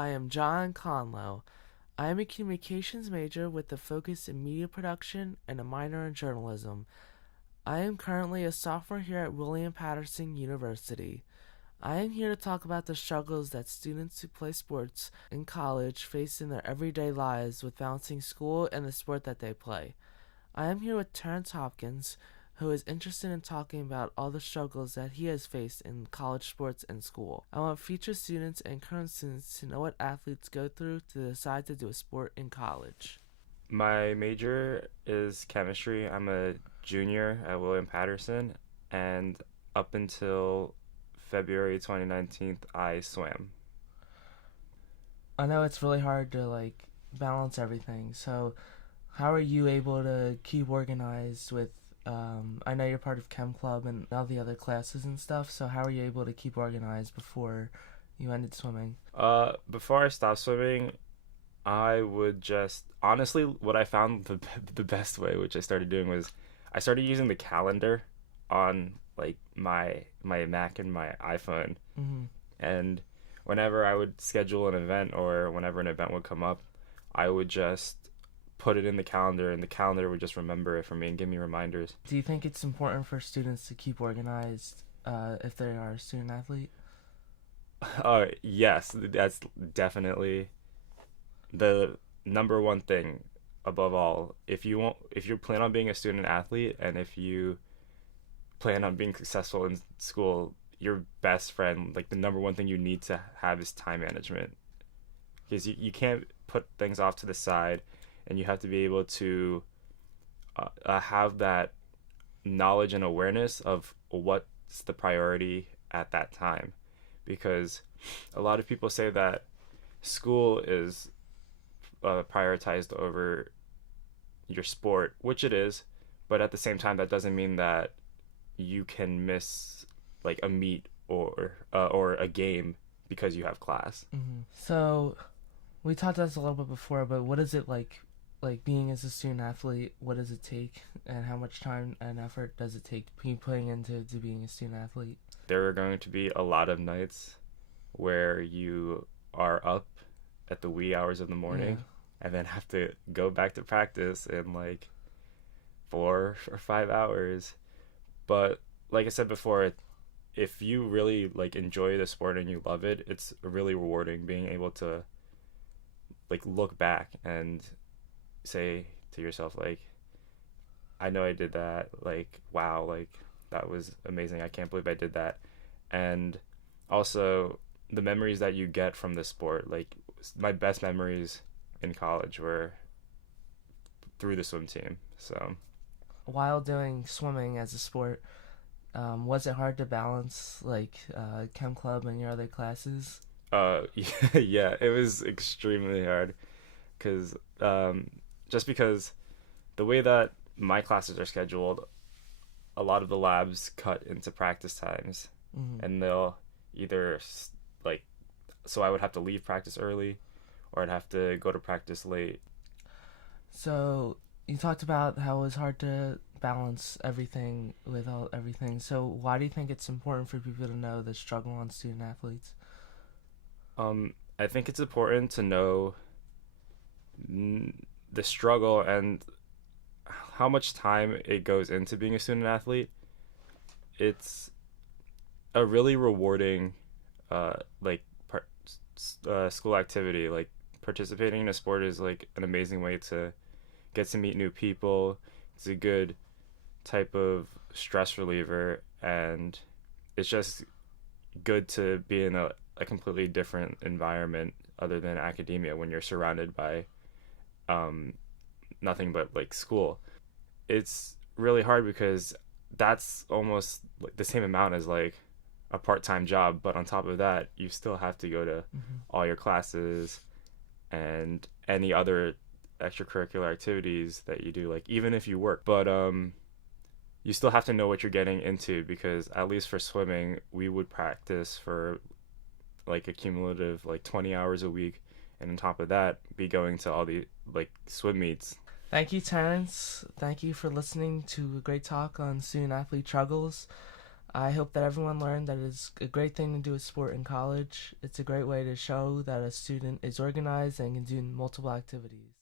I am John Conlow. I am a communications major with a focus in media production and a minor in journalism. I am currently a sophomore here at William Patterson University. I am here to talk about the struggles that students who play sports in college face in their everyday lives with balancing school and the sport that they play. I am here with Terrence Hopkins, who is interested in talking about all the struggles that he has faced in college sports and school. I want future students and current students to know what athletes go through to decide to do a sport in college. My major is chemistry. I'm a junior at William Patterson, and up until February 2019, I swam. I know it's really hard to balance everything. So, how are you able to keep organized with? I know you're part of Chem Club and all the other classes and stuff. So, how are you able to keep organized before you ended swimming? Before I stopped swimming, I would just honestly what I found the best way, which I started doing, was I started using the calendar on like my Mac and my iPhone, Mm-hmm. and whenever I would schedule an event or whenever an event would come up, I would just put it in the calendar, and the calendar would just remember it for me and give me reminders. Do you think it's important for students to keep organized if they are a student athlete? Yes, that's definitely the number one thing above all. If you plan on being a student athlete, and if you plan on being successful in school, your best friend, like the number one thing you need to have, is time management. Because you can't put things off to the side, and you have to be able to have that knowledge and awareness of what's the priority at that time. Because a lot of people say that school is prioritized over your sport, which it is, but at the same time, that doesn't mean that you can miss like a meet or a game because you have class. Mm-hmm. So, we talked about this a little bit before, but what is it like being as a student athlete? What does it take, and how much time and effort does it take putting into being a student athlete? There are going to be a lot of nights where you are up at the wee hours of the Yeah. morning and then have to go back to practice in like 4 or 5 hours. But like I said before, if you really like enjoy the sport and you love it, it's really rewarding being able to like look back and say to yourself like, I know I did that, like wow, like that was amazing, I can't believe I did that. And also the memories that you get from the sport, like my best memories in college were through the swim team. So While doing swimming as a sport, was it hard to balance chem club and your other classes? yeah, it was extremely hard because just because the way that my classes are scheduled, a lot of the labs cut into practice times, Mm-hmm. and they'll either like, so I would have to leave practice early, or I'd have to go to practice late. So you talked about how it was hard to balance everything with everything. So why do you think it's important for people to know the struggle on student athletes? I think it's important to know the struggle and how much time it goes into being a student athlete. It's a really rewarding, like school activity. Like participating in a sport is like an amazing way to get to meet new people. It's a good type of stress reliever, and it's just good to be in a completely different environment other than academia when you're surrounded by um, nothing but like school. It's really hard because that's almost like the same amount as like a part-time job, but on top of that you still have to go to Mm-hmm. all your classes and any other extracurricular activities that you do, like even if you work. But you still have to know what you're getting into, because at least for swimming we would practice for like a cumulative like 20 hours a week, and on top of that be going to all the like swim meets. Thank you, Terrence. Thank you for listening to a great talk on student athlete struggles. I hope that everyone learned that it's a great thing to do a sport in college. It's a great way to show that a student is organized and can do multiple activities.